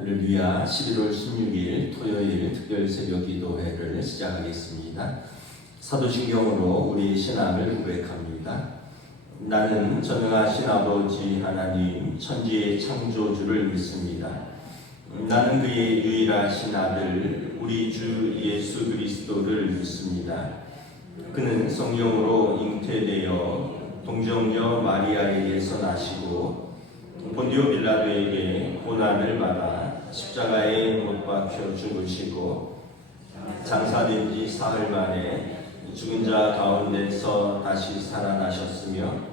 할렐루야. 11월 16일 토요일 특별 새벽 기도회를 시작하겠습니다. 사도신경으로 우리 신앙을 고백합니다. 나는 전능하신 아버지 하나님 천지의 창조주를 믿습니다. 나는 그의 유일하신 아들 우리 주 예수 그리스도를 믿습니다. 그는 성령으로 잉태되어 동정녀 마리아에게서 나시고 본디오 빌라도에게 고난을 받아 십자가에 못 박혀 죽으시고 장사된 지 사흘 만에 죽은 자 가운데서 다시 살아나셨으며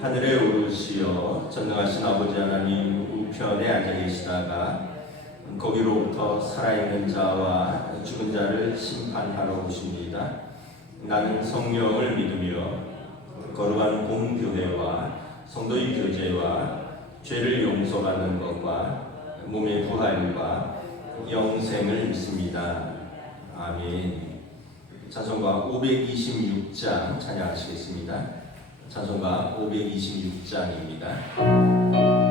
하늘에 오르시어 전능하신 아버지 하나님 우편에 앉아 계시다가 거기로부터 살아있는 자와 죽은 자를 심판하러 오십니다. 나는 성령을 믿으며 거룩한 공교회와 성도의 교제와 죄를 용서받는 것과 몸의 부활과 영생을 믿습니다. 아멘. 찬송가 526장 찬양하시겠습니다. 찬송가 526장입니다.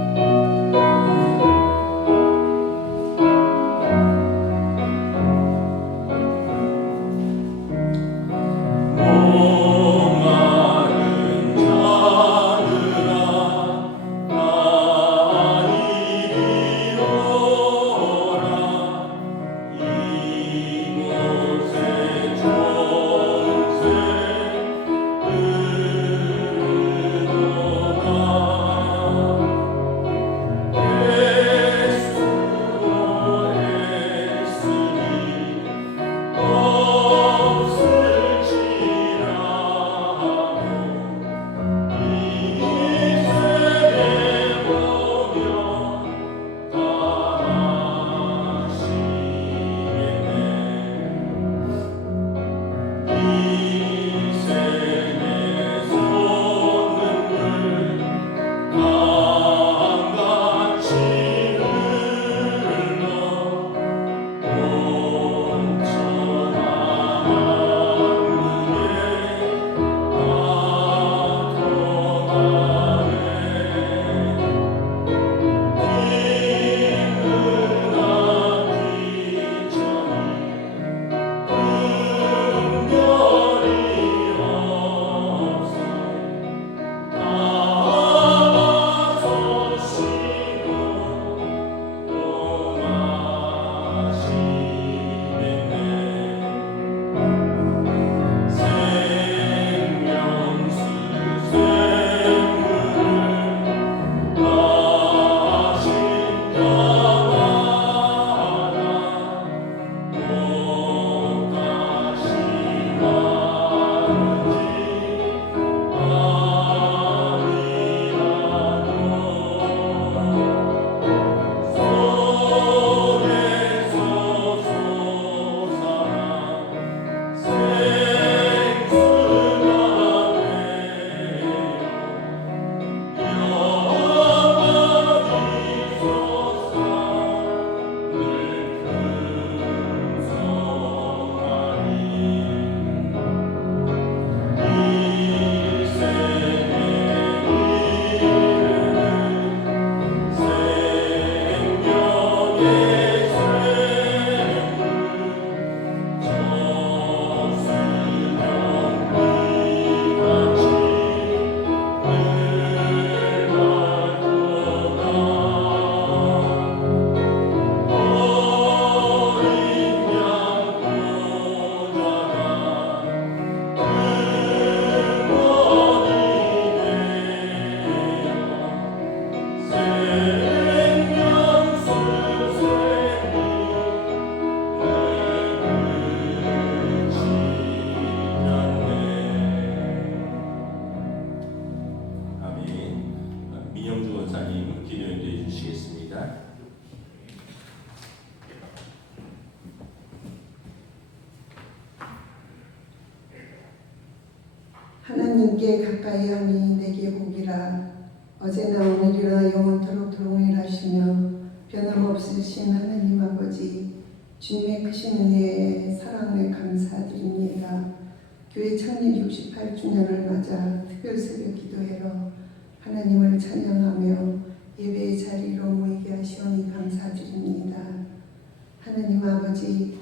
하나님께 가까이 함이 내게 복이라. 어제나 오늘이나 영원토록 동일하시며 변함없으신 하나님 아버지, 주님의 크신 은혜에 사랑을 감사드립니다. 교회 창립 68주년을 맞아 특별 새벽 기도회로 하나님을 찬양하며 예배의 자리로 모이게 하시오니 감사드립니다. 하나님 아버지,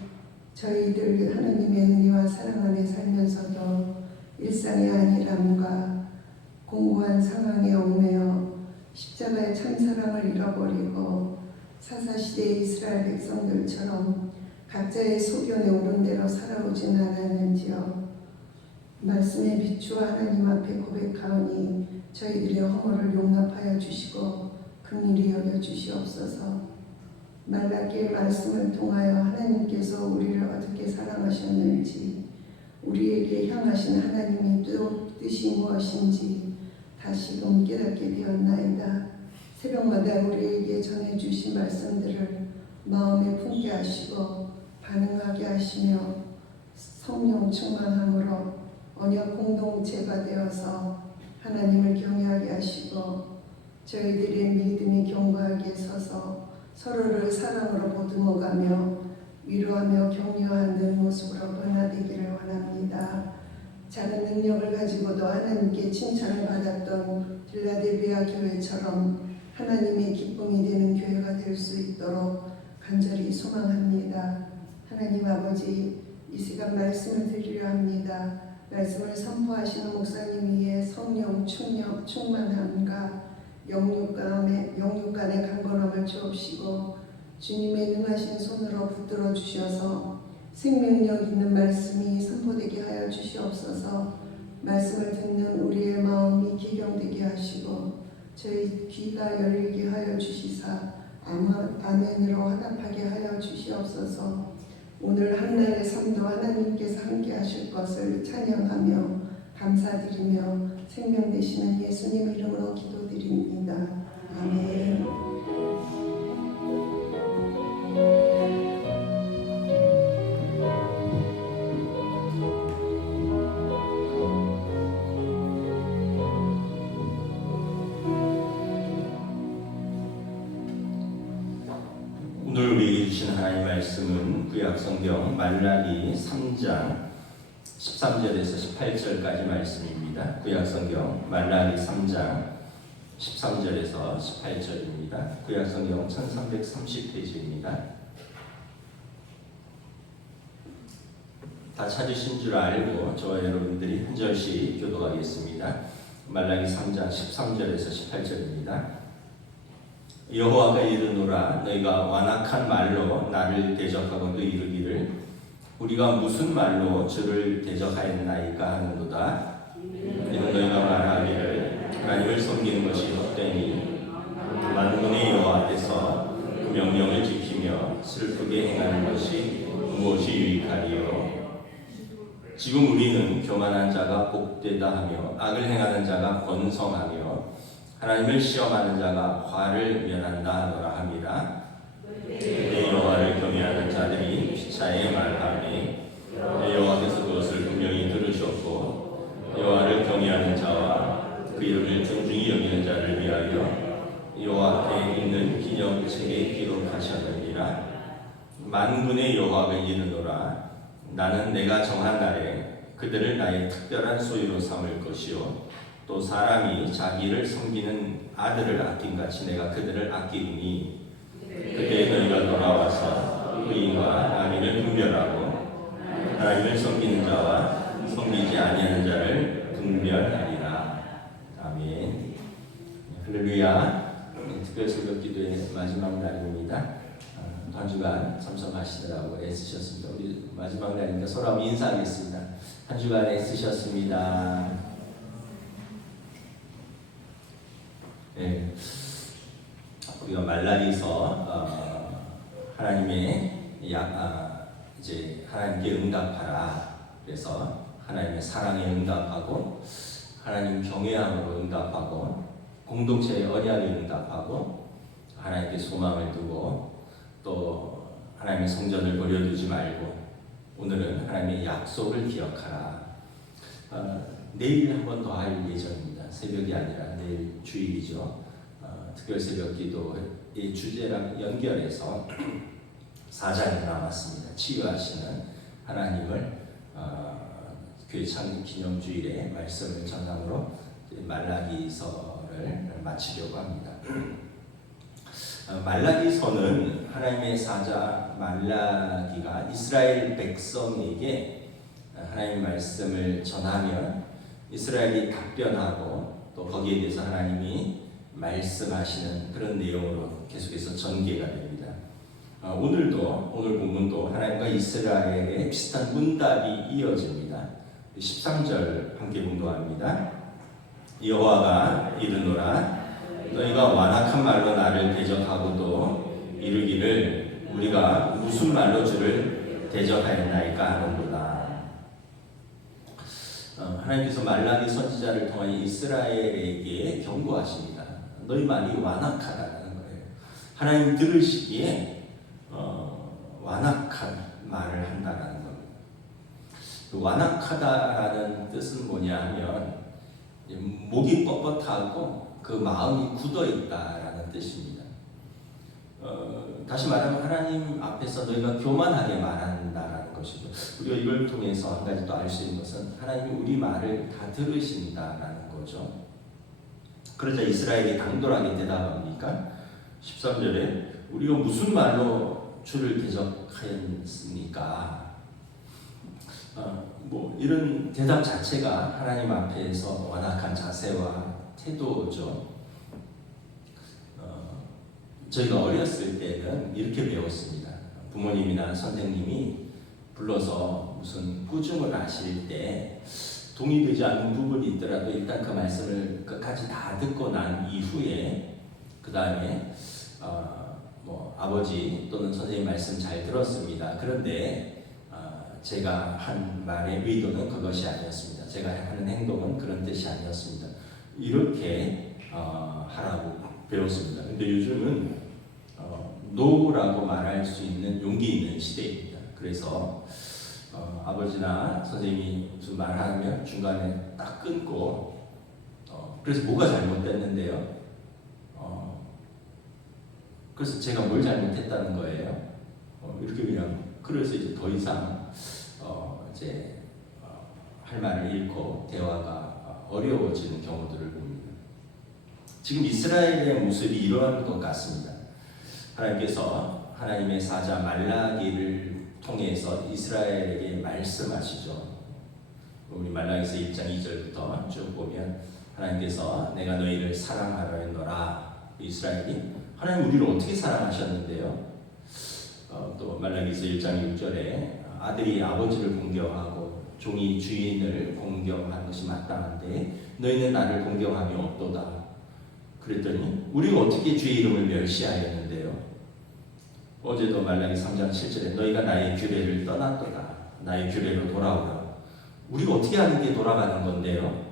저희들 하나님의 은혜와 사랑 안에 살면서도 일상의 안일함과 공고한 상황에 얽매여 십자가의 참사랑을 잃어버리고 사사시대의 이스라엘 백성들처럼 각자의 소견에 오른 대로 살아오진 않았는지요. 말씀의 비추어 하나님 앞에 고백하오니 저희들의 허물을 용납하여 주시고 긍휼히 여겨 주시옵소서. 말라기의 말씀을 통하여 하나님께서 우리를 어떻게 사랑하셨는지, 우리에게 향하신 하나님의 뜻이 무엇인지 다시금 깨닫게 되었나이다. 새벽마다 우리에게 전해주신 말씀들을 마음에 품게 하시고 반응하게 하시며 성령 충만함으로 언약 공동체가 되어서 하나님을 경외하게 하시고 저희들의 믿음이 견고하게 서서 서로를 사랑으로 보듬어가며 위로하며 격려하는 모습으로 변화되기를 원합니다. 작은 능력을 가지고도 하나님께 칭찬을 받았던 빌라델비아 교회처럼 하나님의 기쁨이 되는 교회가 될 수 있도록 간절히 소망합니다. 하나님 아버지, 이 시간 말씀을 드리려 합니다. 말씀을 선포하시는 목사님 위에 성령 충만함과 영육간의 강건함을 주옵시고 주님의 능하신 손으로 붙들어 주셔서 생명력 있는 말씀이 선포되게 하여 주시옵소서. 말씀을 듣는 우리의 마음이 기경되게 하시고 저희 귀가 열리게 하여 주시사 아멘으로 화답하게 하여 주시옵소서. 오늘 한날의 삶도 하나님께서 함께 하실 것을 찬양하며 감사드리며 생명 되시는 예수님 이름으로 기도드립니다. 아멘. 오늘 우리에게 주신 하나님의 말씀은 구약성경 말라기 3장 13절에서 18절까지 말씀입니다. 구약성경 말라기 3장 13절에서 18절입니다. 구약성경 1330페이지입니다. 다 찾으신 줄 알고 저와 여러분들이 한 절씩 교도하겠습니다. 말라기 3장 13절에서 18절입니다. 여호와가 이르노라, 너희가 완악한 말로 나를 대적하고도 이르기를 우리가 무슨 말로 주를 대적하였나이까 하는도다. 이는 너희가 말하기를 하나님을 섬기는 것이 헛되니 만군의 여호와 앞에서 그 명령을 지키며 슬프게 행하는 것이 무엇이 유익하리요. 지금 우리는 교만한 자가 복되다 하며 악을 행하는 자가 번성하며 하나님을 시험하는 자가 화를 면한다 하노라 함이라. 내 여호와를 경외하는 자들이 피차에 말하니 여호와께서 그것을 분명히 들으셨고 여호와를 경외하는 자와 그 이름을 존중히 여기는 자를 위하여 여호와 앞에 있는 기념책에 기록하셨느니라. 만군의 여호와가 이르노라, 나는 내가 정한 날에 그들을 나의 특별한 소유로 삼을 것이요 또 사람이 자기를 섬기는 아들을 아낀같이 내가 그들을 아끼리니 그때 너희가 돌아와서 의인과 악인을 분별하고 하나님을 섬기는 자와 섬기지 아니하는 자를 분별하리라. 아멘. 할렐루야. 특별 새벽 기도의 마지막 날입니다. 한 주간 참석하시느라고 애쓰셨습니다. 우리 마지막 날이니까 서로 한번 인사하겠습니다. 한 주간 애쓰셨습니다. 네, 우리가 말라기서 하나님의 이제 하나님께 응답하라. 그래서 하나님의 사랑에 응답하고 하나님 경외함으로 응답하고 공동체의 언약에 응답하고 하나님께 소망을 두고 또 하나님의 성전을 버려두지 말고 오늘은 하나님의 약속을 기억하라. 내일 한 번 더 할 예정입니다. 새벽이 아니라 내일 주일이죠. 특별 새벽 기도의 주제랑 연결해서 4장이 남았습니다. 치유하시는 하나님을 교회 창립 기념주일의 말씀을 전함으로 말라기서를 마치려고 합니다. 말라기서는 하나님의 사자 말라기가 이스라엘 백성에게 하나님의 말씀을 전하면 이스라엘이 답변하고 또 거기에 대해서 하나님이 말씀하시는 그런 내용으로 계속해서 전개가 됩니다. 오늘 본문도 하나님과 이스라엘의 비슷한 문답이 이어집니다. 13절 함께 봉독합니다. 여호와가 이르노라 너희가 완악한 말로 나를 대적하고도 이르기를 우리가 무슨 말로 주를 대적하였나이까 하는도다. 하나님께서 말라기 선지자를 통하여 이스라엘에게 경고하십니다. 너희 말이 완악하다는 거예요. 하나님 들으시기에 완악한 말을 한다는 겁니다. 완악하다라는 뜻은 뭐냐 하면 목이 뻣뻣하고 그 마음이 굳어 있다라는 뜻입니다. 다시 말하면 하나님 앞에서 너희가 교만하게 말한다라는 것이죠. 우리가 이걸 통해서 한 가지 또 알 수 있는 것은 하나님이 우리 말을 다 들으신다라는 거죠. 그러자 이스라엘이 당돌하게 대답합니까? 13절에 우리가 무슨 말로 주를 대적하였습니까? 이런 대답 자체가 하나님 앞에서 완악한 자세와 태도죠. 저희가 어렸을 때는 이렇게 배웠습니다. 부모님이나 선생님이 불러서 무슨 꾸중을 하실 때 동의되지 않는 부분이 있더라도 일단 그 말씀을 끝까지 다 듣고 난 이후에 그 다음에 아버지 또는 선생님 말씀 잘 들었습니다. 그런데 제가 한 말의 의도는 그것이 아니었습니다. 제가 하는 행동은 그런 뜻이 아니었습니다. 이렇게 하라고 배웠습니다. 근데 요즘은 노라고 말할 수 있는 용기 있는 시대입니다. 그래서 아버지나 선생님이 무슨 말하면 중간에 딱 끊고 그래서 뭐가 잘못됐는데요? 그래서 제가 뭘 잘못했다는 거예요? 이렇게 그냥 그래서 이제 더 이상 할 말을 잃고 대화가 어려워지는 경우들을 봅니다. 지금 이스라엘의 모습이 이러한 것 같습니다. 하나님께서 하나님의 사자 말라기를 통해서 이스라엘에게 말씀하시죠. 우리 말라기서 1장 2절부터 쭉 보면 하나님께서 내가 너희를 사랑하려 했노라. 이스라엘이 하나님 우리를 어떻게 사랑하셨는데요? 또 말라기서 1장 6절에 아들이 아버지를 공경하고 종이 주인을 공경하는 것이 마땅한데 너희는 나를 공경함이 없도다. 그랬더니 우리가 어떻게 주의 이름을 멸시하였는데요? 어제도 말라기 3장 7절에 너희가 나의 규례를 떠났도다. 나의 규례로 돌아오라. 우리가 어떻게 하는 게 돌아가는 건데요?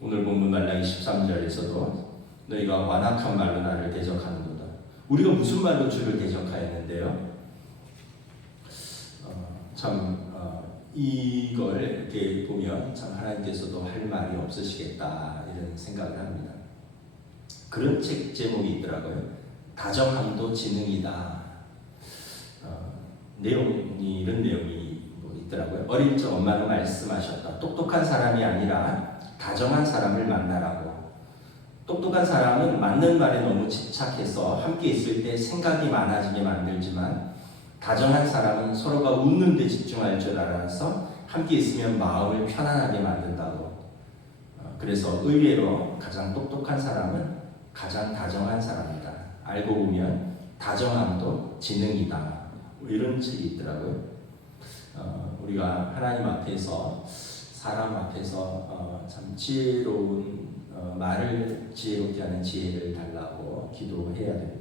오늘 본문 말라기 13절에서도 너희가 완악한 말로 나를 대적하는도다. 우리가 무슨 말로 주를 대적하였는데요? 이걸 이렇게 보면 참 하나님께서도 할 말이 없으시겠다 이런 생각을 합니다. 그런 책 제목이 있더라고요. 다정함도 지능이다. 이런 내용이 있더라고요. 어릴 적 엄마가 말씀하셨다. 똑똑한 사람이 아니라 다정한 사람을 만나라고. 똑똑한 사람은 맞는 말에 너무 집착해서 함께 있을 때 생각이 많아지게 만들지만 다정한 사람은 서로가 웃는 데 집중할 줄 알아서 함께 있으면 마음을 편안하게 만든다고. 그래서 의외로 가장 똑똑한 사람은 가장 다정한 사람이다. 알고 보면 다정함도 지능이다. 이런 책이 있더라고요. 우리가 하나님 앞에서 사람 앞에서 참 지혜로운 말을 지혜롭게 하는 지혜를 달라고 기도해야 됩니다.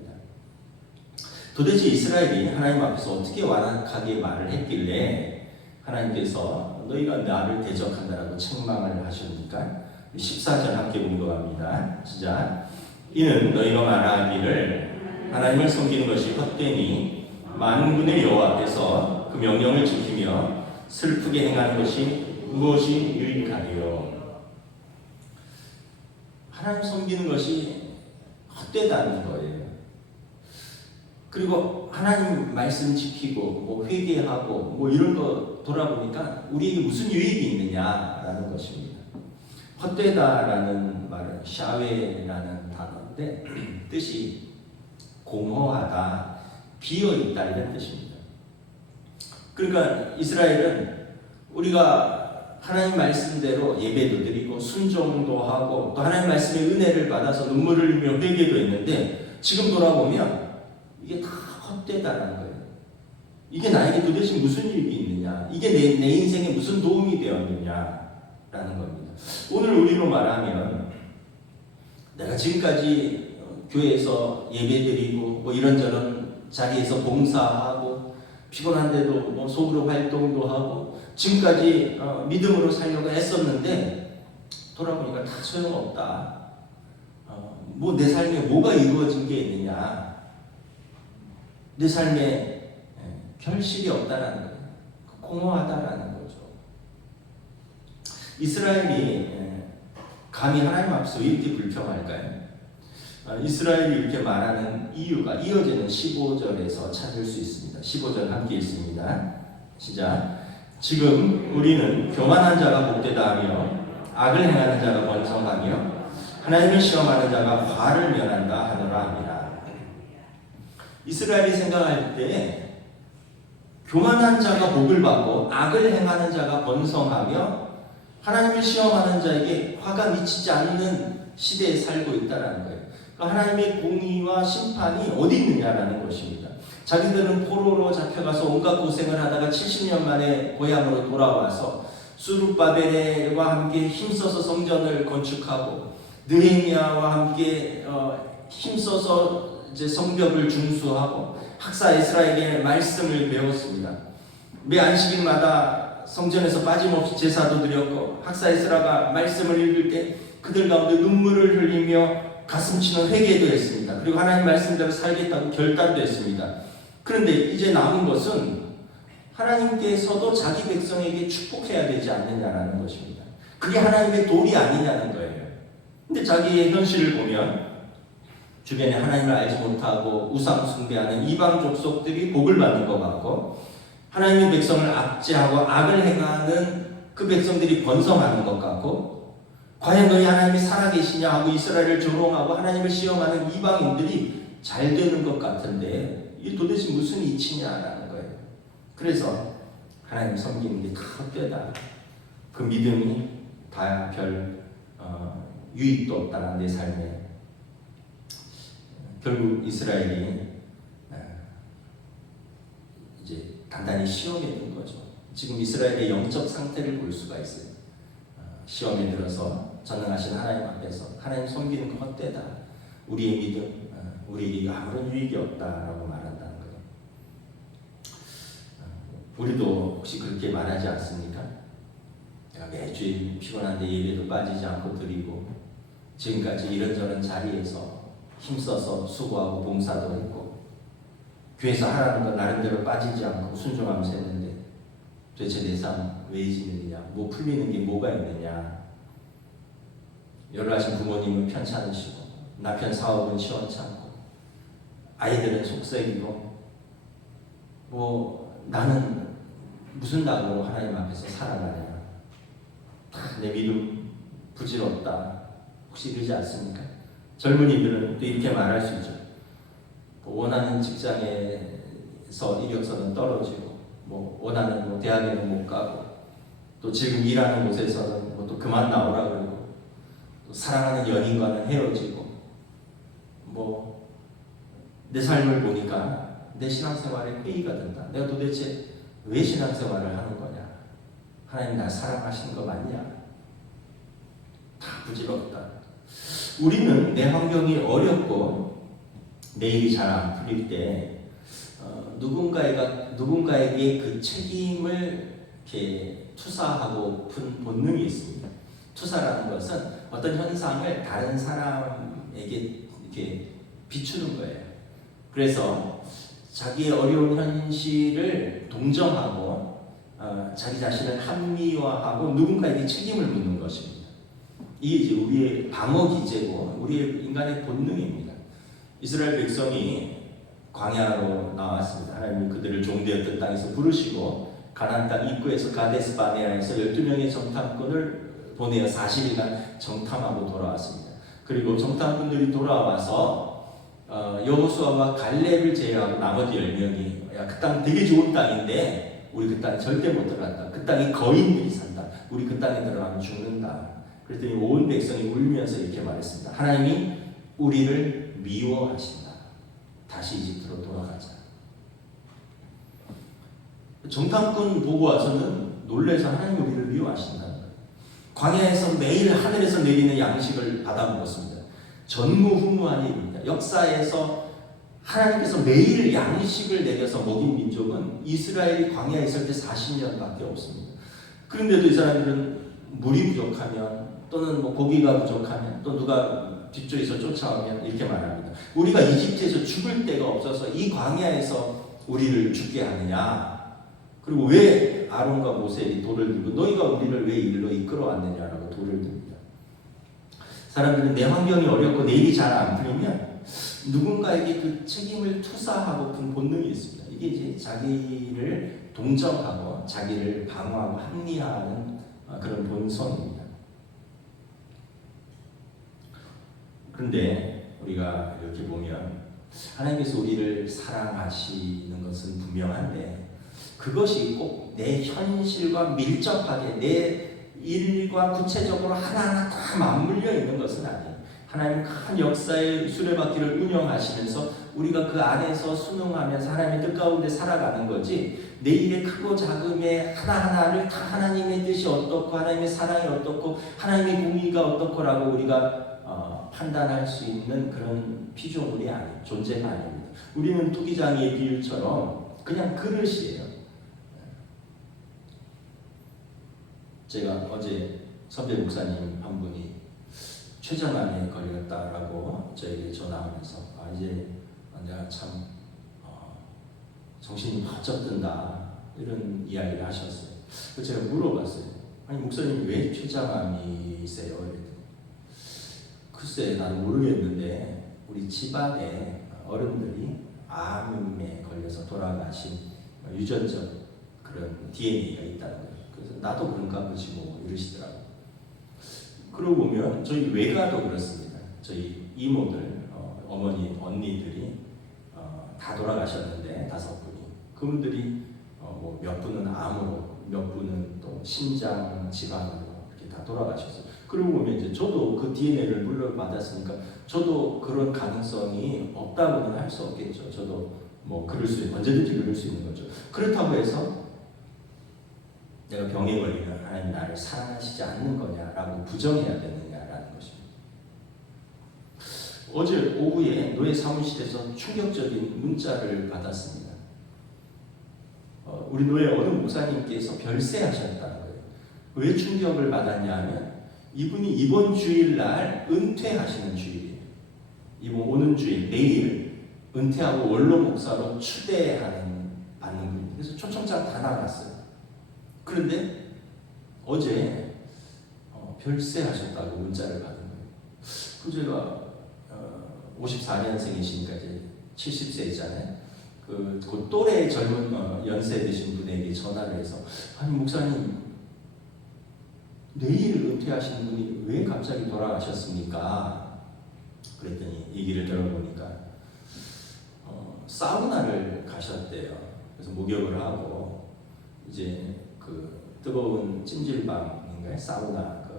도대체 이스라엘이 하나님 앞에서 어떻게 완악하게 말을 했길래 하나님께서 너희가 나를 대적한다라고 책망을 하십니까? 14절 함께 공부합니다. 시작. 이는 너희가 말하기를 하나님을 섬기는 것이 헛되니 만군의 여호와 앞에서 그 명령을 지키며 슬프게 행하는 것이 무엇이 유익하리요. 하나님 섬기는 것이 헛되다는 거예요. 그리고 하나님 말씀 지키고 회개하고 이런 거 돌아보니까 우리에게 무슨 유익이 있느냐라는 것입니다. 헛되다라는 말은 샤웨라는 단어인데 뜻이 공허하다, 비어있다 이런 뜻입니다. 그러니까 이스라엘은 우리가 하나님 말씀대로 예배도 드리고 순종도 하고 또 하나님 말씀의 은혜를 받아서 눈물을 흘리며 회개도 했는데 지금 돌아보면 이게 다 헛되다라는 거예요. 이게 나에게 도대체 무슨 일이 있느냐, 이게 내 인생에 무슨 도움이 되었느냐라는 겁니다. 오늘 우리로 말하면 내가 지금까지 교회에서 예배드리고 뭐 이런저런 자리에서 봉사하고 피곤한데도 뭐 속으로 활동도 하고 지금까지 믿음으로 살려고 애썼는데 돌아보니까 다 소용없다. 뭐 내 삶에 뭐가 이루어진 게 있느냐, 내 삶에 결실이 없다라는 거예요. 공허하다라는 거죠. 이스라엘이 감히 하나님 앞에서 왜 이렇게 불평할까요? 이스라엘이 이렇게 말하는 이유가 이어지는 15절에서 찾을 수 있습니다. 15절 함께 읽습니다. 시작. 지금 우리는 교만한 자가 복되다 하며 악을 행하는 자가 번성하며 하나님을 시험하는 자가 화를 면한다 하노라 합니다. 이스라엘이 생각할 때 교만한 자가 복을 받고 악을 행하는 자가 번성하며 하나님을 시험하는 자에게 화가 미치지 않는 시대에 살고 있다는 거예요. 그러니까 하나님의 공의와 심판이 어디 있느냐라는 것입니다. 자기들은 포로로 잡혀가서 온갖 고생을 하다가 70년 만에 고향으로 돌아와서 수룹바벨과 함께 힘써서 성전을 건축하고 느헤미야와 함께 힘써서 이제 성벽을 중수하고 학사 에스라에게 말씀을 배웠습니다. 매 안식일마다 성전에서 빠짐없이 제사도 드렸고 학사 에스라가 말씀을 읽을 때 그들 가운데 눈물을 흘리며 가슴 치는 회개도 했습니다. 그리고 하나님 말씀대로 살겠다고 결단도 했습니다. 그런데 이제 남은 것은 하나님께서도 자기 백성에게 축복해야 되지 않느냐라는 것입니다. 그게 하나님의 도리 아니냐는 거예요. 근데 자기의 현실을 보면 주변에 하나님을 알지 못하고 우상 숭배하는 이방 족속들이 복을 받는 것 같고 하나님의 백성을 압제하고 악을 행하는 그 백성들이 번성하는 것 같고 과연 너희 하나님이 살아계시냐 하고 이스라엘을 조롱하고 하나님을 시험하는 이방인들이 잘 되는 것 같은데 이게 도대체 무슨 이치냐라는 거예요. 그래서 하나님 섬기는 게 다 헛되다. 그 믿음이 다 별 유익도 없다 내 삶에. 결국 이스라엘이 이제 단단히 시험에 든 거죠. 지금 이스라엘의 영적 상태를 볼 수가 있어요. 시험에 들어서 전능하신 하나님 앞에서 하나님 섬기는 거 헛되다. 우리의 믿음, 우리에게 아무런 유익이 없다라고 말한다는 거예요. 우리도 혹시 그렇게 말하지 않습니까? 내가 매주일 피곤한데 예배도 빠지지 않고 드리고 지금까지 이런저런 자리에서 힘써서 수고하고 봉사도 했고 교회에서 하라는 건 나름대로 빠지지 않고 순종하면서 했는데 도대체 내 삶 왜 지느냐, 뭐 풀리는 게 뭐가 있느냐. 연로하신 부모님은 편찮으시고 남편 사업은 시원찮고 아이들은 속썩이고 뭐 나는 무슨 낙으로 하나님 앞에서 살아가냐, 내 믿음 부질없다. 혹시 그러지 않습니까? 젊은이들은 또 이렇게 말할 수 있죠. 원하는 직장에서 이력서는 떨어지고 뭐 원하는 뭐 대학에는 못 가고 또 지금 일하는 곳에서는 뭐 또 그만 나오라 그러고 또 사랑하는 연인과는 헤어지고 뭐 내 삶을 보니까 내 신앙생활에 회의가 된다. 내가 도대체 왜 신앙생활을 하는 거냐? 하나님 날 사랑하시는 거 맞냐? 다 부질없다. 우리는 내 환경이 어렵고 내 일이 잘 안 풀릴 때 누군가에게 그 책임을 이렇게 투사하고픈 본능이 있습니다. 투사라는 것은 어떤 현상을 다른 사람에게 이렇게 비추는 거예요. 그래서 자기의 어려운 현실을 동정하고 자기 자신을 합리화하고 누군가에게 책임을 묻는 것입니다. 이게 이제 우리의 방어 기제고 우리의 인간의 본능입니다. 이스라엘 백성이 광야로 나왔습니다. 하나님이 그들을 종되었던 땅에서 부르시고 가나안 땅 입구에서 가데스 바네아에서 12명의 정탐꾼을 보내어 40일간 정탐하고 돌아왔습니다. 그리고 정탐꾼들이 돌아와서 여호수아와 갈렙을 제외하고 나머지 10명이 야, 그 땅 되게 좋은 땅인데 우리 그 땅에 절대 못 들어간다. 그 땅에 거인들이 산다. 우리 그 땅에 들어가면 죽는다. 그랬더니 온 백성이 울면서 이렇게 말했습니다. 하나님이 우리를 미워하신다. 다시 이집트로 돌아가자. 정탐꾼 보고 와서는 놀라서 하나님이 우리를 미워하신다는 거예요. 광야에서 매일 하늘에서 내리는 양식을 받아 먹었습니다. 전무후무한 일입니다. 역사에서 하나님께서 매일 양식을 내려서 먹인 민족은 이스라엘이 광야에 있을 때 40년밖에 없습니다. 그런데도 이 사람들은 물이 부족하면 또는 뭐 고기가 부족하면 또 누가 뒤쪽에서 쫓아오면 이렇게 말합니다. 우리가 이집트에서 죽을 데가 없어서 이 광야에서 우리를 죽게 하느냐. 그리고 왜 아론과 모세에게 돌을 들고 너희가 우리를 왜 이리로 이끌어왔느냐라고 돌을 듭니다. 사람들은 내 환경이 어렵고 내 일이 잘 안 풀리면 누군가에게 그 책임을 투사하고픈 본능이 있습니다. 이게 이제 자기를 동정하고 자기를 방어하고 합리화하는 그런 본성입니다. 그런데 우리가 이렇게 보면 하나님께서 우리를 사랑하시는 것은 분명한데 그것이 꼭 내 현실과 밀접하게 내 일과 구체적으로 하나하나 다 맞물려 있는 것은 아니에요. 하나님 큰 역사의 수레바퀴를 운영하시면서 우리가 그 안에서 순응하면서 하나님의 뜻 가운데 살아가는 거지 내 일의 크고 작음의 하나하나를 다 하나님의 뜻이 어떻고 하나님의 사랑이 어떻고 하나님의 공의가 어떻고라고 우리가 판단할 수 있는 그런 피조물이 아니에요. 존재가 아닙니다. 우리는 투기장의 비율처럼 그냥 그릇이에요. 제가 어제 선배 목사님 한 분이 췌장암에 걸렸다라고 저에게 전화하면서 이제 내가 참 정신이 번쩍 든다 이런 이야기를 하셨어요. 그래서 제가 물어봤어요. 아니 목사님 왜 췌장암이세요? 이랬더니 글쎄 나는 모르겠는데 우리 집안에 어른들이 암에 걸려서 돌아가신 유전적 그런 DNA가 있다는 거예요. 그래서 나도 그런가 보지 뭐 이러시더라고요. 그러고 보면 저희 외가도 그렇습니다. 저희 이모들, 어머니, 언니들이 다 돌아가셨는데 5분이 그분들이 뭐 몇 분은 암으로, 몇 분은 또 심장 질환으로 이렇게 다 돌아가셨어요. 그러고 보면 이제 저도 그 DNA를 물려받았으니까 저도 그런 가능성이 없다고는 할 수 없겠죠. 저도 뭐 언제든지 그럴 수 있는 거죠. 그렇다고 해서 내가 병에 걸리면 하나님 나를 사랑하시지 않는 거냐라고 부정해야 되느냐라는 것입니다. 어제 오후에 노예 사무실에서 충격적인 문자를 받았습니다. 우리 노예 어느 목사님께서 별세하셨다는 거예요. 왜 충격을 받았냐 하면 이분이 이번 주일날 은퇴하시는 주일이에요. 이번 오는 주일 내일 은퇴하고 원로 목사로 추대하는 받는 분입니다. 그래서 초청장 다 나갔어요. 그런데 어제 별세하셨다고 문자를 받은 거예요. 그 제가 54년생이시니까 이제 70세잖아요. 그 또래 젊은 연세 드신 분에게 전화를 해서 아니 목사님 내일 은퇴하시는 분이 왜 갑자기 돌아가셨습니까? 그랬더니 얘기를 들어보니까 사우나를 가셨대요. 그래서 목욕을 하고 이제 그 뜨거운 찜질방인가요? 사우나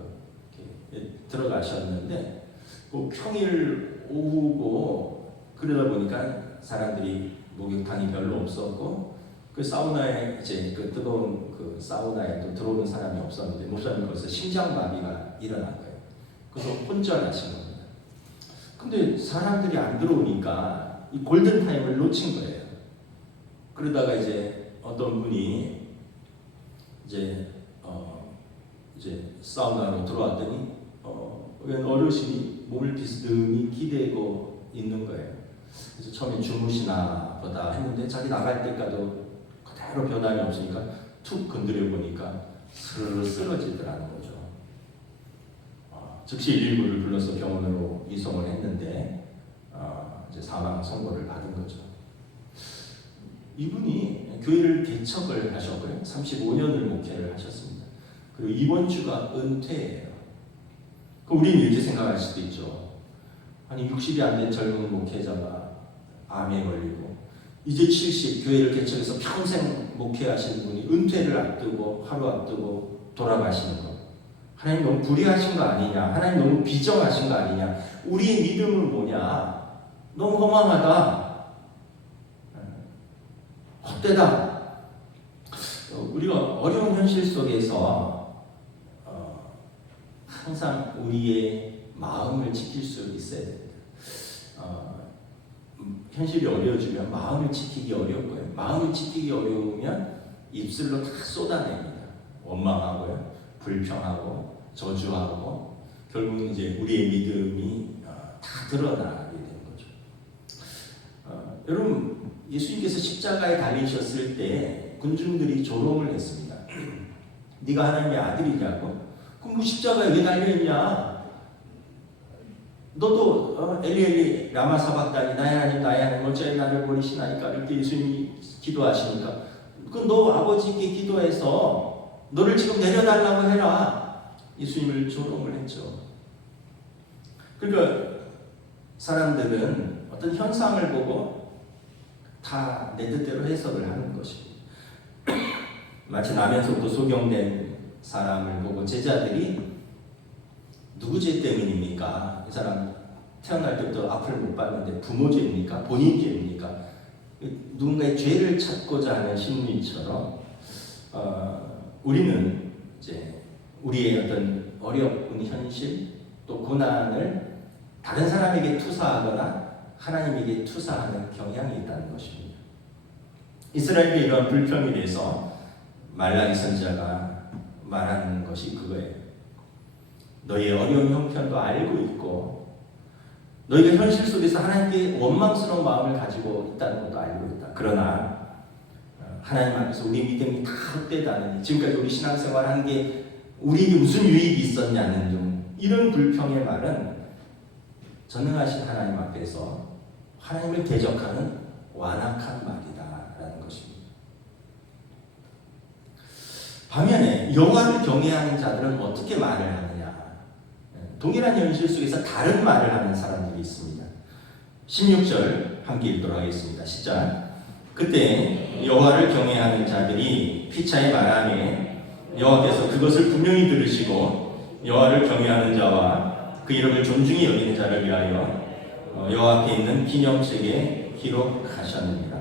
이렇게 들어가셨는데 뭐 평일 오후고 그러다 보니까 사람들이 목욕탕이 별로 없었고 그 사우나에 이제 그 뜨거운 그 사우나에 또 들어오는 사람이 없었는데 목사님 거기서 심장마비가 일어난 거예요. 그래서 혼전하신 겁니다. 근데 사람들이 안 들어오니까 이 골든 타임을 놓친 거예요. 그러다가 이제 어떤 분이 이제 사우나로 들어왔더니 웬 어르신이 몸을 비스듬히 기대고 있는 거예요. 그래서 처음에 주무시나 보다 했는데 자기 나갈 때까지 그대로 변함이 없으니까 툭 건드려 보니까 스르르 쓰러지더라는 거죠. 즉시 119를 불러서 병원으로 이송을 했는데 이제 사망 선고를 받은 거죠. 이분이 교회를 개척을 하셨고요. 35년을 목회를 하셨습니다. 그리고 이번 주가 은퇴예요. 그럼 우리는 이렇게 생각할 수도 있죠. 아니 60이 안 된 젊은 목회자가 암에 걸리고 이제 70 교회를 개척해서 평생 목회하시는 분이 은퇴를 앞두고 하루 앞두고 돌아가시는 거. 하나님 너무 불의하신 거 아니냐? 하나님 너무 비정하신 거 아니냐? 우리의 믿음은 뭐냐? 너무 허망하다. 헛되다. 우리가 어려운 현실 속에서 항상 우리의 마음을 지킬 수 있어야 됩니다. 현실이 어려워지면 마음을 지키기 어렵고요. 마음을 지키기 어려우면 입술로 다 쏟아냅니다. 원망하고요, 불평하고, 저주하고, 결국은 이제 우리의 믿음이 다 드러나게 되는 거죠. 여러분, 예수님께서 십자가에 달리셨을 때 군중들이 조롱을 했습니다. 네가 하나님의 아들이냐고? 그럼 뭐 십자가에 왜 달려있냐? 너도 엘리 엘리 라마 사박다니 나의 하나님 어찌하여 나를 버리시나이까? 이렇게 예수님이 기도하시니까 그 너 아버지께 기도해서 너를 지금 내려달라고 해라. 예수님을 조롱을 했죠. 그러니까 사람들은 어떤 현상을 보고 다 내 뜻대로 해석을 하는 것입니다. 마치 나면서부터 소경된 사람을 보고 제자들이 누구 죄 때문입니까? 이 사람 태어날 때부터 앞을 못 봤는데 부모 죄입니까? 본인 죄입니까? 누군가의 죄를 찾고자 하는 심리처럼 우리는 이제 우리의 어떤 어려운 현실 또 고난을 다른 사람에게 투사하거나 하나님에게 투사하는 경향이 있다는 것입니다. 이스라엘의 이러한 불평에 대해서 말라기 선지자가 말하는 것이 그거예요. 너희의 어려운 형편도 알고 있고 너희가 현실 속에서 하나님께 원망스러운 마음을 가지고 있다는 것도 알고 있다. 그러나 하나님 앞에서 우리 믿음이 다 헛되다는, 지금까지 우리 신앙생활 한 게 우리에게 무슨 유익이 있었냐는 등 이런 불평의 말은 전능하신 하나님 앞에서 하나님을 대적하는 완악한 말이다라는 것입니다. 반면에 여호와를 경외하는 자들은 어떻게 말을 하느냐? 동일한 현실 속에서 다른 말을 하는 사람들이 있습니다. 16절 함께 읽도록 하겠습니다. 시작. 그때 여호와를 경외하는 자들이 피차에 말하며 여호와께서 그것을 분명히 들으시고 여호와를 경외하는 자와 그 이름을 존중히 여기는 자를 위하여 여호와 앞에 있는 기념책에 기록하셨느니라.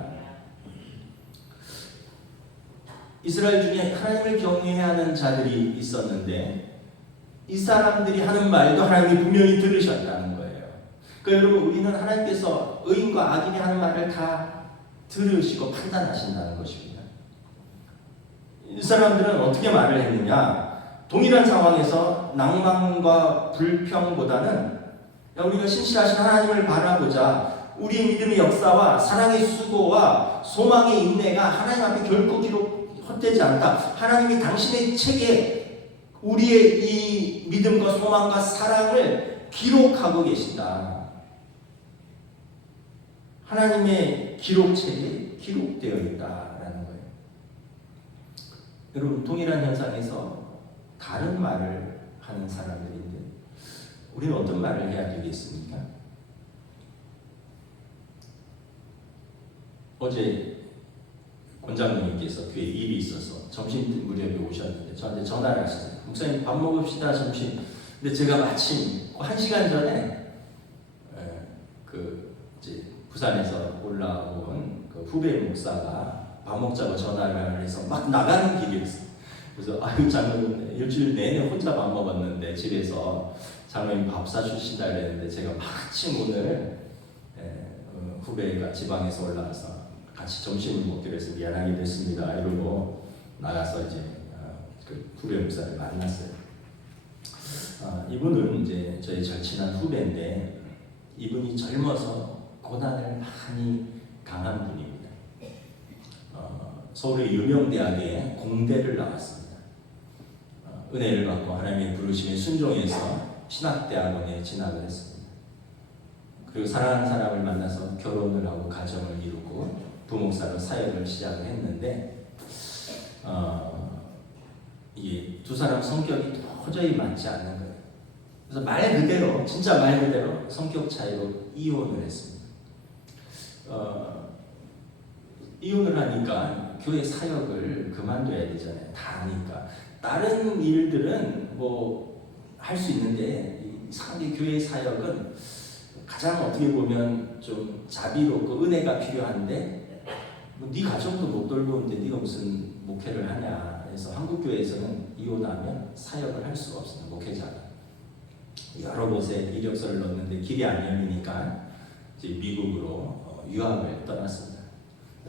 이스라엘 중에 하나님을 경외하는 자들이 있었는데 이 사람들이 하는 말도 하나님이 분명히 들으셨다는 거예요. 그러니까 여러분, 우리는 하나님께서 의인과 악인이 하는 말을 다 들으시고 판단하신다는 것입니다. 이 사람들은 어떻게 말을 했느냐? 동일한 상황에서 낭만과 불평보다는 우리가 신실하신 하나님을 바라보자. 우리의 믿음의 역사와 사랑의 수고와 소망의 인내가 하나님 앞에 결코 헛되지 않다. 하나님이 당신의 책에 우리의 이 믿음과 소망과 사랑을 기록하고 계신다. 하나님의 기록책에 기록되어 있다라는 거예요. 여러분, 동일한 현상에서 다른 말을 하는 사람들인데 우리는 어떤 말을 해야 되겠습니까? 어제 권장로님께서 교회에 일이 있어서 점심 무렵에 오셨는데 저한테 전화를 하셨어요. 목사님 밥 먹읍시다 점심. 근데 제가 마침 1시간 전에 이제 부산에서 올라온 그 후배 목사가 밥 먹자고 전화를 해서 막 나가는 길이었어요. 그래서 아유 장로님 일주일 내내 혼자 밥 먹었는데 집에서 장로님 밥 사주신다 그랬는데 제가 마침 오늘 후배가 지방에서 올라와서 같이 점심을 먹기로 해서 미안하게 됐습니다. 이러고 나가서 이제 그 후배 목사를 만났어요. 이분은 이제 저희 절친한 후배인데 이분이 젊어서 고난을 많이 당한 분입니다. 서울의 유명 대학에 공대를 나왔습니다. 은혜를 받고 하나님의 부르심에 순종해서 신학대학원에 진학을 했습니다. 그리고 사랑하는 사람을 만나서 결혼을 하고 가정을 이루고 부목사로 사역을 시작을 했는데 이게 두 사람 성격이 도저히 맞지 않는 거예요. 그래서 말 그대로, 진짜 말 그대로 성격 차이로 이혼을 했습니다. 이혼을 하니까 교회 사역을 그만둬야 되잖아요. 다 하니까. 다른 일들은 뭐 할 수 있는데 이상하게 교회 사역은 가장 어떻게 보면 좀 자비롭고 은혜가 필요한데 뭐 네 가정도 못 돌보는데 네가 무슨 목회를 하냐. 그래서 한국 교회에서는 이혼하면 사역을 할 수가 없습니다. 목회자가 여러 곳에 이력서를 넣었는데 길이 안 열리니까 이제 미국으로 유학을 떠났습니다.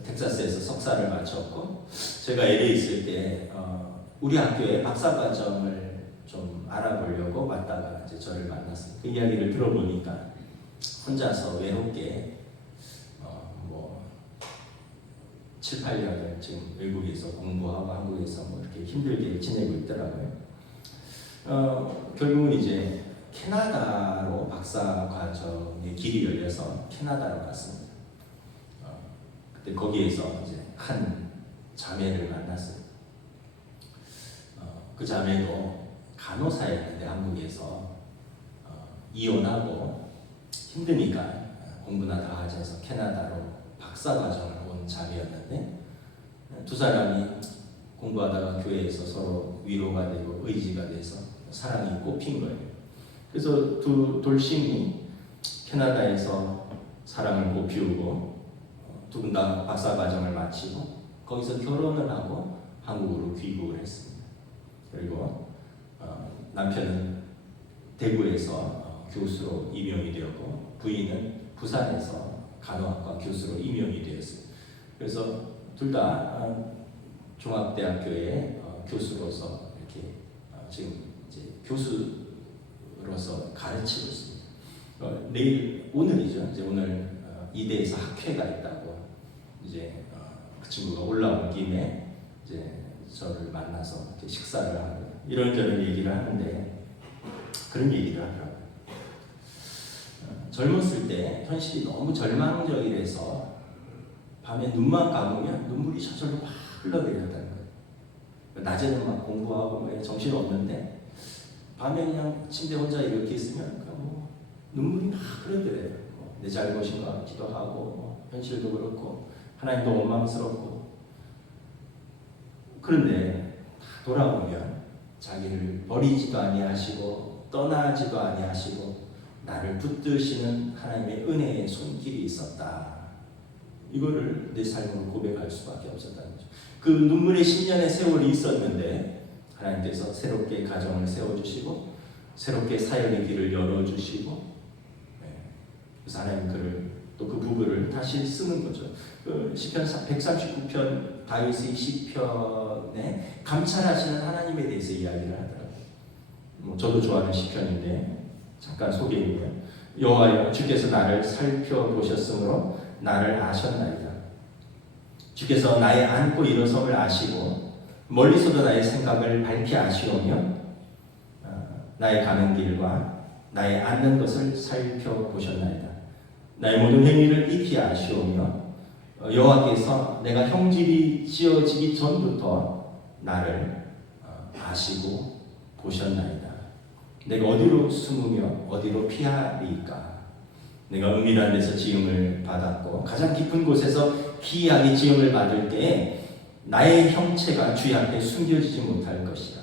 텍사스에서 석사를 마쳤고 제가 LA 있을 때 우리 학교에 박사과정을 좀 알아보려고 왔다가 이제 저를 만났습니다. 그 이야기를 들어보니까 혼자서 외롭게 7, 8년을 지금 외국에서 공부하고 한국에서 뭐 이렇게 힘들게 지내고 있더라고요. 결국은 이제 캐나다로 박사과정의 길이 열려서 캐나다로 갔습니다. 그때 거기에서 이제 한 자매를 만났어요. 그 자매도 간호사였는데 한국에서 이혼하고 힘드니까 공부나 다 하셔서 캐나다로 박사과정을 온 자매였는데 두 사람이 공부하다가 교회에서 서로 위로가 되고 의지가 돼서 사랑이 꽃핀 거예요. 그래서 두 돌싱이 캐나다에서 사랑을 꽃피우고 두 분 다 박사과정을 마치고 거기서 결혼을 하고 한국으로 귀국을 했습니다. 그리고 남편은 대구에서 교수로 임용이 되었고 부인은 부산에서 간호학과 교수로 임용이 되었어요. 그래서 둘 다 종합대학교의 교수로서 이렇게 지금 이제 교수로서 가르치고 있습니다. 오늘이죠. 이제 오늘 이대에서 학회가 있다고 이제 그 친구가 올라온 김에 이제 저를 만나서 이렇게 식사를 하고 이런저런 얘기를 하는데 그런 얘기를 하더라고요. 젊었을 때 현실이 너무 절망적이라서 밤에 눈만 감으면 눈물이 저절로 막 흘러내렸다는 거예요. 낮에는 막 공부하고 정신 없는데 밤에 그냥 침대 혼자 이렇게 있으면 뭐 눈물이 막 흘러내려요. 내 잘못인가 같기도 하고 현실도 그렇고 하나님도 원망스럽고 그런데 돌아보면 자기를 버리지도 아니하시고 떠나지도 아니하시고 나를 붙드시는 하나님의 은혜의 손길이 있었다. 이거를 내 삶으로 고백할 수밖에 없었다는 거죠. 그 눈물의 10년의 세월이 있었는데 하나님께서 새롭게 가정을 세워주시고 새롭게 사역의 길을 열어주시고 그래서 하나님 그를 또 그 부부를 다시 쓰는 거죠. 그 시편 139편 다윗의 시편에 감찰하시는 하나님에 대해서 이야기를 하더라고요. 저도 좋아하는 시편인데 잠깐 소개해드려요. 여호와여 주께서 나를 살펴보셨으므로 나를 아셨나이다. 주께서 나의 앉고 일어섬을 아시고 멀리서도 나의 생각을 밝히 아시오며 나의 가는 길과 나의 앉는 것을 살펴보셨나이다. 나의 모든 행위를 익히 아시오며 여호와께서 내가 형질이 지어지기 전부터 나를 아시고 보셨나이다. 내가 어디로 숨으며 어디로 피하리까? 내가 은밀한 데서 지음을 받았고 가장 깊은 곳에서 기이하게 지음을 받을 때에 나의 형체가 주의 앞에 숨겨지지 못할 것이다.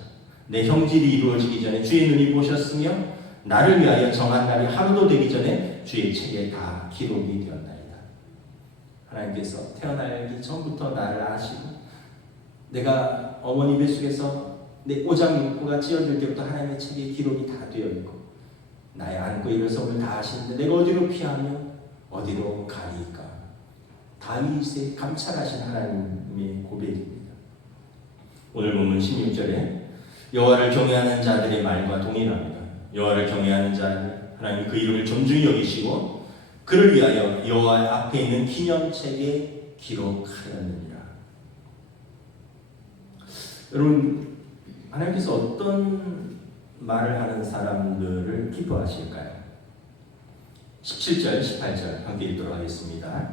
내 형질이 이루어지기 전에 주의 눈이 보셨으며 나를 위하여 정한 날이 하루도 되기 전에 주의 책에 다 기록이 되었나이다. 하나님께서 태어나기 전부터 나를 아시고 내가 어머니 뱃속에서 내 오장육부가 찌어들 때부터 하나님의 책에 기록이 다 되어 있고 나의 앉고 일어섬을 다 아시는데 내가 어디로 피하며 어디로 가리까? 다윗의 감찰하신 하나님의 고백입니다. 오늘 본문 16절에 여호와를 경외하는 자들의 말과 동일합니다. 여호와를 경외하는 자는 하나님 그 이름을 존중히 여기시고 그를 위하여 여호와 앞에 있는 기념책에 기록하였느니라. 여러분 하나님께서 어떤 말을 하는 사람들을 기뻐하실까요? 17절, 18절 함께 읽도록 하겠습니다.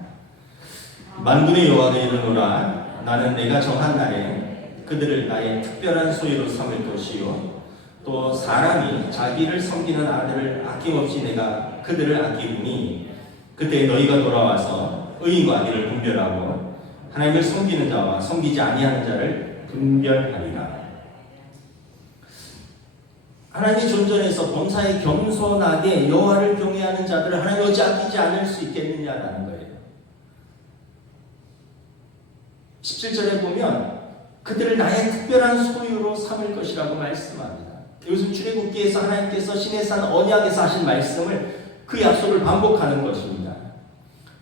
만군의 여호와가 이르노라 나는 내가 정한 날에 그들을 나의 특별한 소유로 삼을 것이요 또 사람이 자기를 섬기는 아들을 아낌없이 내가 그들을 아끼리니 그때 너희가 돌아와서 의인과 악인을 분별하고 하나님을 섬기는 자와 섬기지 아니하는 자를 분별하리라. 하나님의 존전에서 범사에 겸손하게 여호와를 경외하는 자들을 하나님 어찌 아끼지 않을 수 있겠느냐라는 거예요. 17절에 보면 그들을 나의 특별한 소유로 삼을 것이라고 말씀합니다. 요즘 출애굽기에서 하나님께서 시내산 언약에서 하신 말씀을 그 약속을 반복하는 것입니다.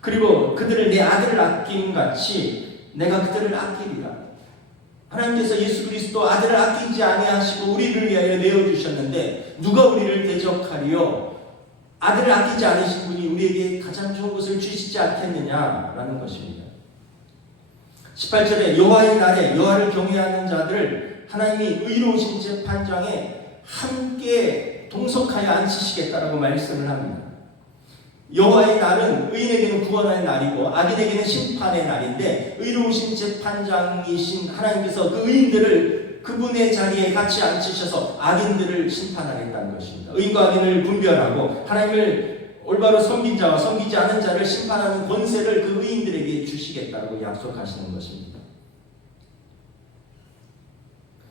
그리고 그들을 내 아들을 아낌 같이 내가 그들을 아끼리라. 하나님께서 예수 그리스도 아들을 아끼지 아니하시고 우리를 위하여 내어주셨는데 누가 우리를 대적하리요? 아들을 아끼지 않으신 분이 우리에게 가장 좋은 것을 주시지 않겠느냐라는 것입니다. 18절에 여호와의 날에 여호와를 경외하는 자들을 하나님이 의로우신 재판장에 함께 동석하여 앉히시겠다라고 말씀을 합니다. 여호와의 날은 의인에게는 구원의 날이고 악인에게는 심판의 날인데 의로우신 재판장이신 하나님께서 그 의인들을 그분의 자리에 같이 앉히셔서 악인들을 심판하겠다는 것입니다. 의인과 악인을 분별하고 하나님을 올바로 섬긴 자와 섬기지 않은 자를 심판하는 권세를 그 의인들에게 주시겠다고 약속하시는 것입니다.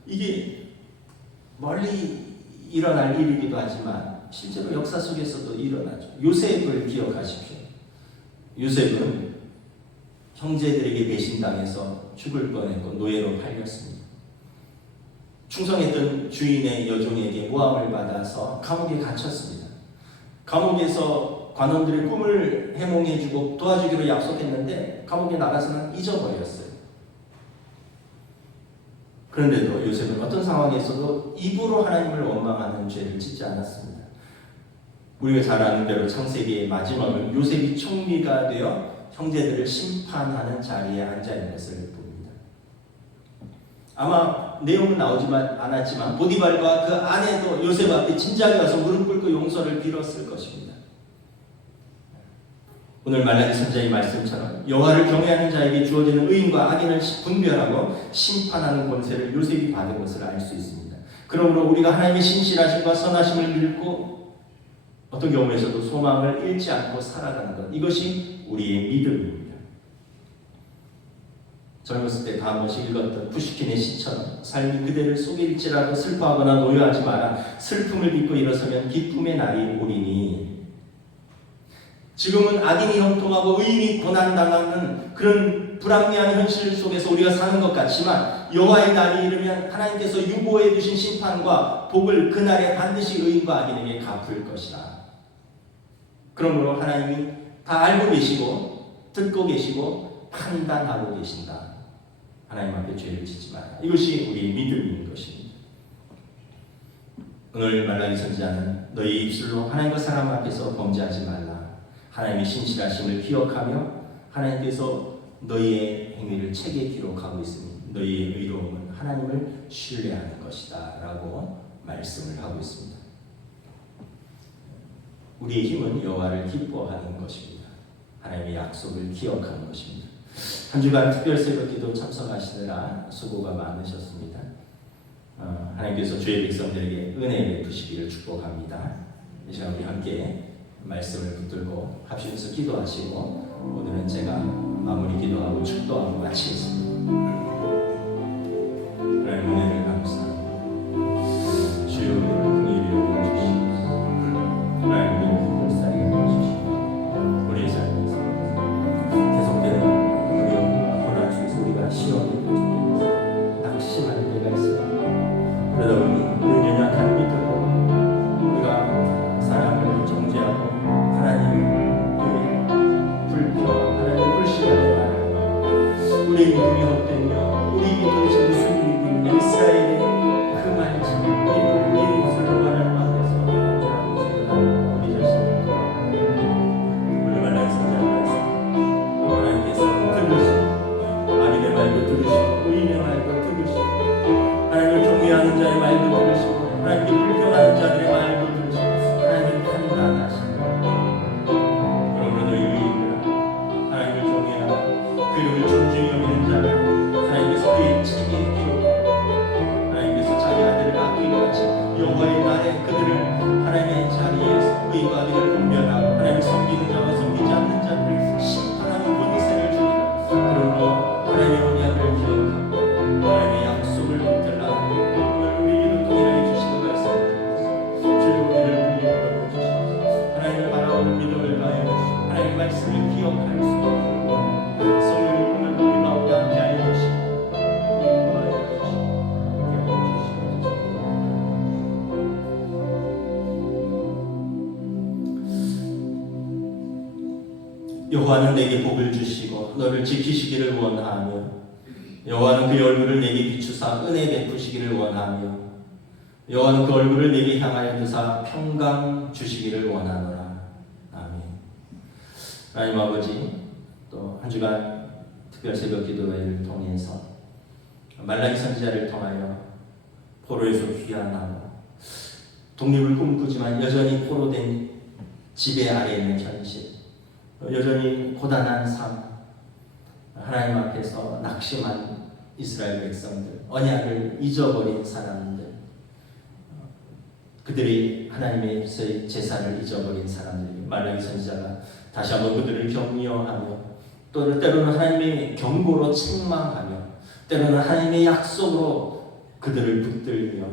이게 멀리 일어날 일이기도 하지만 실제로 역사 속에서도 일어나죠. 요셉을 기억하십시오. 요셉은 형제들에게 배신당해서 죽을 뻔했고 노예로 팔렸습니다. 충성했던 주인의 여종에게 모함을 받아서 감옥에 갇혔습니다. 감옥에서 관원들의 꿈을 해몽해주고 도와주기로 약속했는데 감옥에 나가서는 잊어버렸어요. 그런데도 요셉은 어떤 상황에서도 입으로 하나님을 원망하는 죄를 짓지 않았습니다. 우리가 잘 아는 대로 창세기의 마지막은 요셉이 총리가 되어 형제들을 심판하는 자리에 앉아있는 것을 봅니다. 아마 내용은 나오지만 않았지만 보디발과 그 아내도 요셉 앞에 진작에 와서 무릎 꿇고 용서를 빌었을 것입니다. 오늘 말라기 선지자의 말씀처럼 여호와를 경외하는 자에게 주어지는 의인과 악인을 분별하고 심판하는 권세를 요셉이 받은 것을 알 수 있습니다. 그러므로 우리가 하나님의 신실하심과 선하심을 믿고 어떤 경우에서도 소망을 잃지 않고 살아가는 것, 이것이 우리의 믿음입니다. 젊었을 때 다 한 번씩 읽었던 푸시킨의 시처럼 삶이 그대를 속일지라도 슬퍼하거나 노여하지 마라. 슬픔을 딛고 일어서면 기쁨의 날이 오리니. 지금은 악인이 형통하고 의인이 고난당하는 그런 불합리한 현실 속에서 우리가 사는 것 같지만 여호와의 날이 이르면 하나님께서 유보해 두신 심판과 복을 그날에 반드시 의인과 악인에게 갚을 것이다. 그러므로 하나님이 다 알고 계시고 듣고 계시고 판단하고 계신다. 하나님 앞에 죄를 짓지 마라. 이것이 우리의 믿음인 것입니다. 오늘 말라기 선지자는 너희 입술로 하나님과 사람 앞에서 범죄하지 말라. 하나님의 신실하심을 기억하며 하나님께서 너희의 행위를 책에 기록하고 있으니 너희의 의로움은 하나님을 신뢰하는 것이다 라고 말씀을 하고 있습니다. 우리의 힘은 여호와를 기뻐하는 것입니다. 하나님의 약속을 기억하는 것입니다. 한 주간 특별 새벽기도 참석하시느라 수고가 많으셨습니다. 하나님께서 주의 백성들에게 은혜 베푸시기를 축복합니다. 이 시간 우리 함께 말씀을 붙들고 합심해서 기도하시고 오늘은 제가 마무리 기도하고 축도하고 마치겠습니다. 하나님 은혜를 감사합니다. 주여 우리를 긍휼히 여겨주시옵소서. 하나님 우리를 불쌍히 여겨주시옵소서. 우리의 삶에서 계속되는 어려움과 고난 속에서 우리가 시험에 낙심하는 때가 있습니다. 그러다 보니 늘 연약한 믿음으로 우리가 사랑을 정죄하고 우리의 믿음이 헛되며 우리 믿음이 무슨 믿음이냐. 이스라엘의 그 말씀 이 입술로 하나님 앞에서 범죄하고 우리 자신을 돌아보는 오늘 말라기 선지자 말씀 하나님께서 들으시고 악인의 말도 들으시고 의인의 말도 들으시고 하나님을 경외하는 자의 말도 들으시고 하나님께 불평하는 자들의 말도 들으시고 하나님 판단하시고 그러므로 너희 의인들아 하나님을 경외하고 그 이름을 존중히 여기는 자를 하나님께서 그의 책에 기록하고 하나님께서 자기 아들을 아끼는 같이 여호와의 날에 그들을 하나님의 자리에서 의인과 악인을 분별하고 하나님을 섬기는 자와 섬기지 않는 자를 심판하는 권세 내게 복을 주시고 너를 지키시기를 원하며 여호와는 그 얼굴을 내게 비추사 은혜 베푸시기를 원하며 여호와는 그 얼굴을 내게 향하여 드사 평강 주시기를 원하노라. 아멘. 하나님 아버지, 또 한 주간 특별 새벽 기도회를 통해서 말라기 선지자를 통하여 포로에서 귀환하고 독립을 꿈꾸지만 여전히 포로된 지배 아래에 있는 현실, 여전히 고단한 삶, 하나님 앞에서 낙심한 이스라엘 백성들, 언약을 잊어버린 사람들, 그들이 하나님의 제사를 잊어버린 사람들이 말라기 선지자가 다시 한번 그들을 격려하며 또 때로는 하나님의 경고로 책망하며 때로는 하나님의 약속으로 그들을 붙들며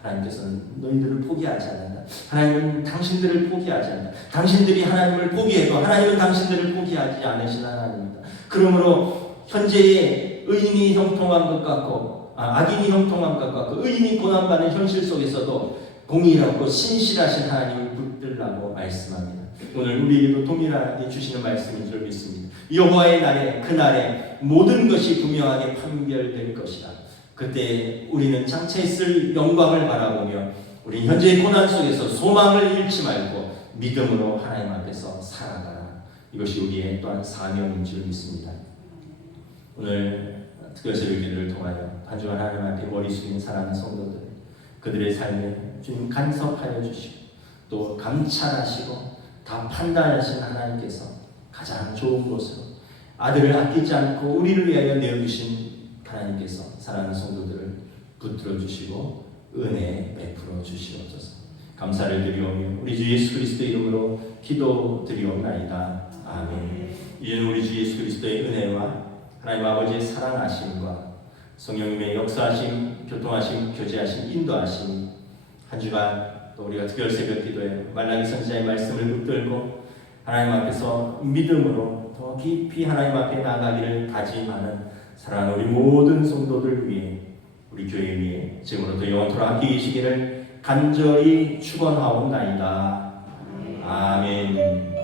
하나님께서는 너희들을 포기하지 않는다. 하나님은 당신들을 포기하지 않는다. 당신들이 하나님을 포기해도 하나님은 당신들을 포기하지 않으신 하나님입니다. 그러므로 현재의 의인이 형통한 것 같고 악인이 형통한 것 같고 의인이 고난받는 현실 속에서도 공의롭고 신실하신 하나님을 붙들라고 말씀합니다. 오늘 우리에게도 동일하게 주시는 말씀인 줄 믿습니다. 여호와의 날에 그날에 모든 것이 분명하게 판별될 것이다. 그때 우리는 장차 있을 영광을 바라보며 우리 현재의 고난 속에서 소망을 잃지 말고 믿음으로 하나님 앞에서 살아가라. 이것이 우리의 또한 사명인 줄 믿습니다. 오늘 특별 새벽 기도를 통하여 한 주간 하나님 앞에 머리 숙인 사랑하는 성도들, 그들의 삶에 주님 간섭하여 주시고 또 감찰하시고 다 판단하신 하나님께서 가장 좋은 곳으로 아들을 아끼지 않고 우리를 위하여 내어주신 하나님께서 사랑하는 성도들을 붙들어 주시고 은혜 베풀어 주시옵소서. 감사를 드리오며 우리 주 예수 그리스도의 이름으로 기도드리옵나이다. 아멘. 이제는 우리 주 예수 그리스도의 은혜와 하나님 아버지의 사랑하심과 성령님의 역사하심, 교통하심, 교제하심, 인도하심, 한 주간 또 우리가 특별 새벽 기도에 말라기 선지자의 말씀을 붙들고 하나님 앞에서 믿음으로 더 깊이 하나님 앞에 나아가기를 다짐하는 사랑하는 우리 모든 성도들 위해, 우리 교회 위해 지금부터 영원토록 함께 계시기를 간절히 축원하옵나이다. 아멘.